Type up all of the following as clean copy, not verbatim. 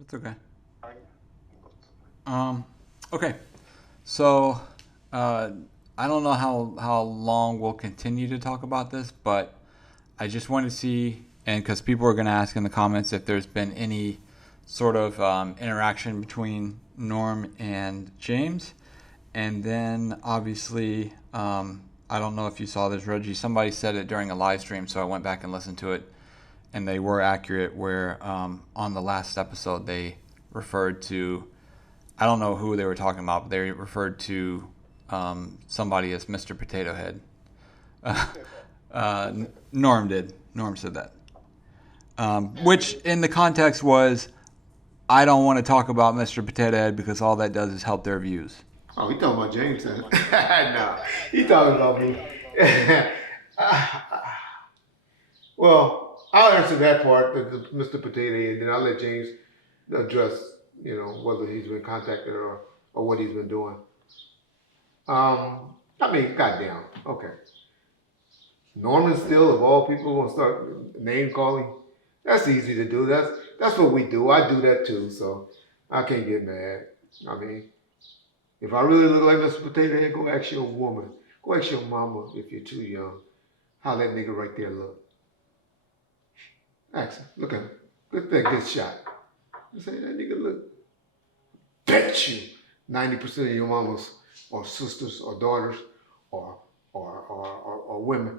It's okay. Um, okay. So, uh, I don't know how long we'll continue to talk about this, but I just want to see, and because people are going to ask in the comments if there's been any sort of interaction between Norm and James. And then obviously, I don't know if you saw this, Reggie. Somebody said it during a live stream, so I went back and listened to it, and they were accurate. Where on the last episode they referred to, I don't know who they were talking about, but they referred to somebody as Mr. Potato Head. Norm did. Norm said that, which in the context was, I don't want to talk about Mr. Potato Head because all that does is help their views. Oh, he talking about James. No, he talking about me. Well, I'll answer that part, Mr. Potato Head, and then I'll let James address, whether he's been contacted or what he's been doing. I mean, goddamn. Okay. Norman Steele, of all people, gonna start name calling. That's easy to do. That's what we do. I do that too, so I can't get mad. I mean, if I really look like Mr. Potato Head, go ask your woman. Go ask your mama if you're too young. How that nigga right there look. Ask him. Look at him. Look at that good shot. I say that nigga look. Bet you 90% of your mamas or sisters or daughters or or women.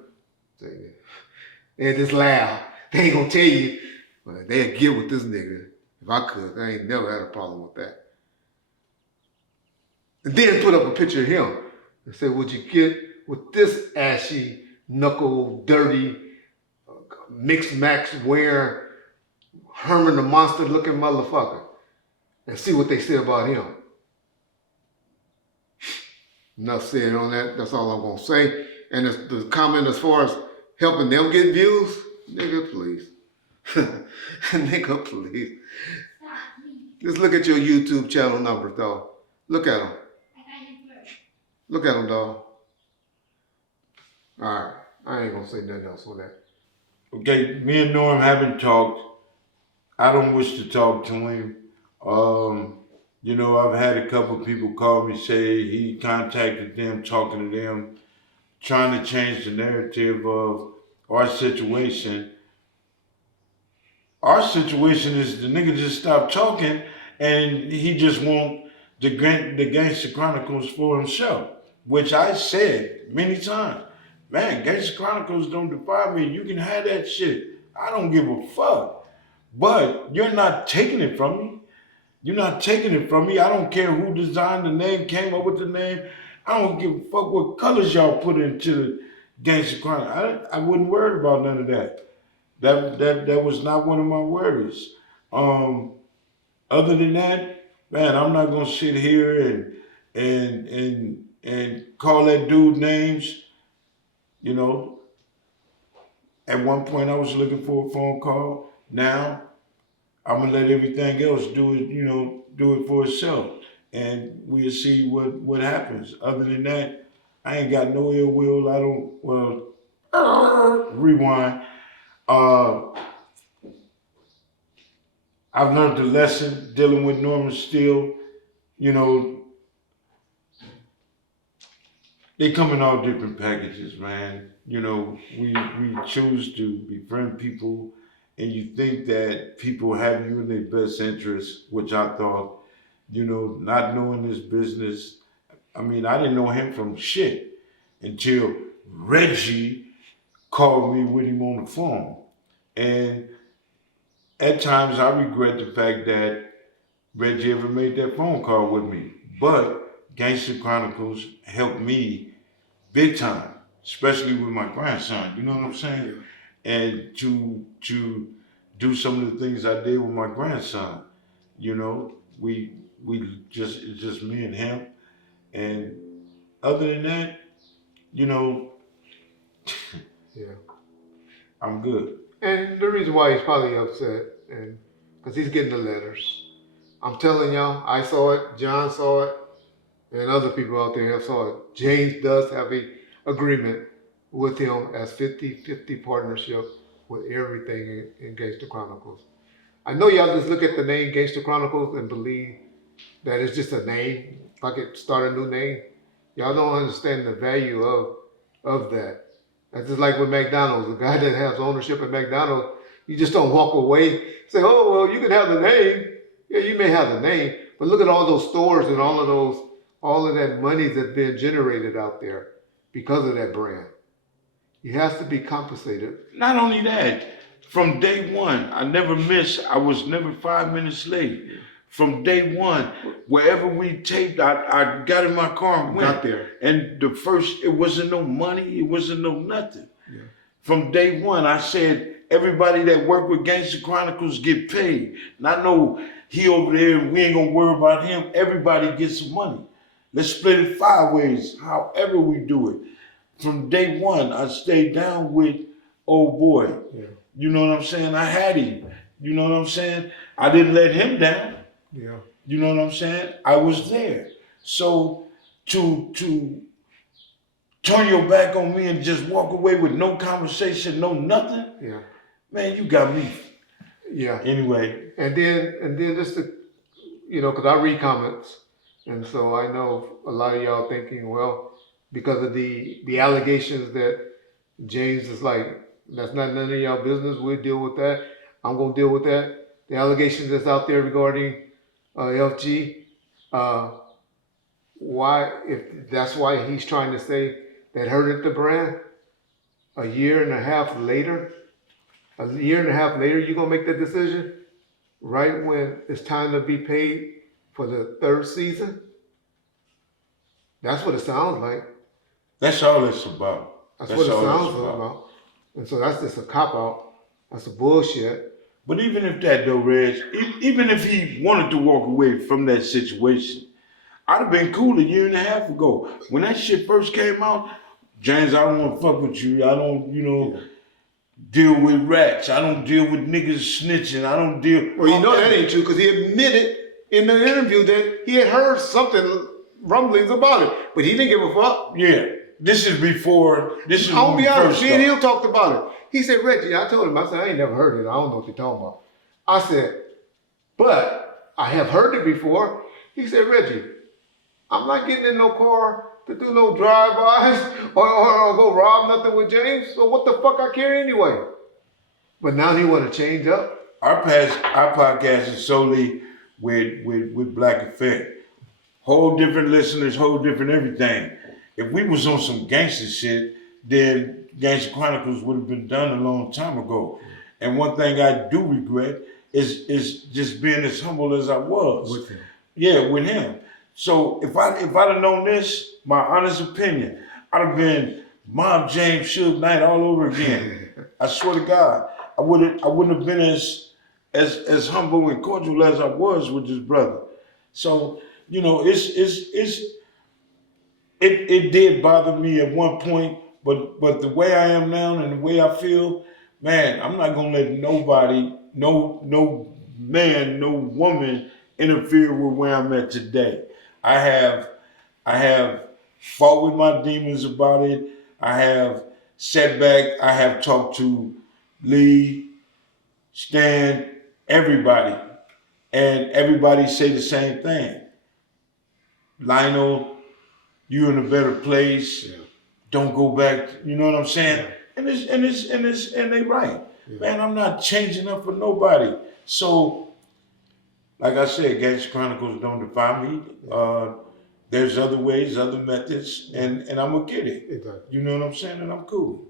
They just laugh. They ain't gonna tell you. But they'll get with this nigga. If I could, I ain't never had a problem with that. And then put up a picture of him and say, would you get with this ashy, knuckle, dirty, mixed max wear, Herman the Monster looking motherfucker? And see what they say about him. Enough said on that. That's all I'm gonna say. And the comment as far as helping them get views, nigga, please. Nigga, please. Just look at your YouTube channel numbers, dog. Look at them. Look at them, dog. All right. I ain't gonna say nothing else on that. Okay, me and Norm haven't talked. I don't wish to talk to him. Um, I've had a couple people call me say he contacted them, talking to them, trying to change the narrative of our situation. Our situation is the nigga just stopped talking and he just want the Gangster Chronicles for himself, which I said many times. Man, Gangster Chronicles don't define me. You can have that shit. I don't give a fuck. But you're not taking it from me. You're not taking it from me. I don't care who designed the name, came up with the name. I don't give a fuck what colors y'all put into the Gangster Chronicles. I wouldn't worry about none of that. That was not one of my worries. Um, Other than that, man, I'm not gonna sit here and call that dude names. You know, at one point I was looking for a phone call. Now I'm gonna let everything else do it. Do it for itself, and we'll see what happens. Other than that, I ain't got no ill will. I don't. Well, rewind. Uh, I've learned the lesson dealing with Norman Steele. You know, they come in all different packages, man. We choose to befriend people, and you think that people have you in their best interest, which I thought. Not knowing this business. I mean, I didn't know him from shit until Reggie called me with him on the phone, and at times I regret the fact that Reggie ever made that phone call with me. But Gangster Chronicles helped me big time, especially with my grandson. You know what I'm saying? And to do some of the things I did with my grandson. You know, we just it's just me and him. And other than that, you know, Yeah. I'm good. And the reason why he's probably upset, and because he's getting the letters. I'm telling y'all, I saw it, John saw it, and other people out there have saw it. James does have a agreement with him as 50-50 partnership with everything in Gangster Chronicles. I know y'all just look at the name Gangster Chronicles and believe that it's just a name. If I could start a new name, y'all don't understand the value of that. That's just like with McDonald's. The guy that has ownership at McDonald's, you just don't walk away. Say, oh well, you can have the name. Yeah, you may have the name, but look at all those stores and all of that money that's being generated out there because of that brand. You have to be compensated. Not only that, from day one, I never missed. I was never 5 minutes late. From day one, wherever we taped, I got in my car and went. Got there. And the first, it wasn't no money, it wasn't no nothing. Yeah. From day one, I said, everybody that work with Gangster Chronicles get paid. And I know he over there, and we ain't gonna worry about him. Everybody gets some money. Let's split it 5 ways, however we do it. From day one, I stayed down with old boy. Yeah. You know what I'm saying? I had him. You know what I'm saying? I didn't let him down. Yeah. You know what I'm saying? I was there. So to turn your back on me and just walk away with no conversation, no nothing, Yeah. man, you got me. Yeah. Anyway. And then just to, because I read comments, and so I know a lot of y'all thinking, well, because of the allegations that James is like, that's not none of y'all business. We'll deal with that. I'm gonna deal with that. The allegations that's out there regarding FG, why, if that's why he's trying to say that hurted the brand, a year and a half later, you're gonna make that decision right when it's time to be paid for the 3rd season? That's what it sounds like. That's all it's about. That's what it sounds about. And so that's just a cop-out. That's a bullshit. But even if that though, Reg, even if he wanted to walk away from that situation, I'd have been cool a year and a half ago. When that shit first came out, James, I don't want to fuck with you. I don't, deal with rats. I don't deal with niggas snitching. I don't deal. Well, you know that ain't true because he admitted in the interview that he had heard something, rumblings about it, but he didn't give a fuck. Yeah, this is before. This is. I'll be honest. Me and him talked about it. He said, Reggie, I told him, I said, I ain't never heard it. I don't know what you're talking about. I said, but I have heard it before. He said, Reggie, I'm not getting in no car to do no drive-bys or go rob nothing with James. So what the fuck I care anyway? But now he want to change up. Our podcast is solely with Black Effect. Whole different listeners, whole different everything. If we was on some gangster shit, then Gangster Chronicles would have been done a long time ago. And one thing I do regret is just being as humble as I was. With him. Yeah, with him. So if I'd have known this, my honest opinion, I'd have been Mob James Suge Knight all over again. I swear to God, I wouldn't have been as humble and cordial as I was with this brother. So it did bother me at one point, but the way I am now and the way I feel, man, I'm not gonna let nobody, no man, no woman interfere with where I'm at today. I have fought with my demons about it. I have sat back. I have talked to Lee, Stan, everybody, and everybody say the same thing. Lionel, you in a better place. Yeah. Don't go back. You know what I'm saying? Yeah. And they right. Yeah. Man, I'm not changing up for nobody. So, like I said, Gangster Chronicles don't define me. There's other ways, other methods, and I'm gonna get it. Exactly. You know what I'm saying? And I'm cool.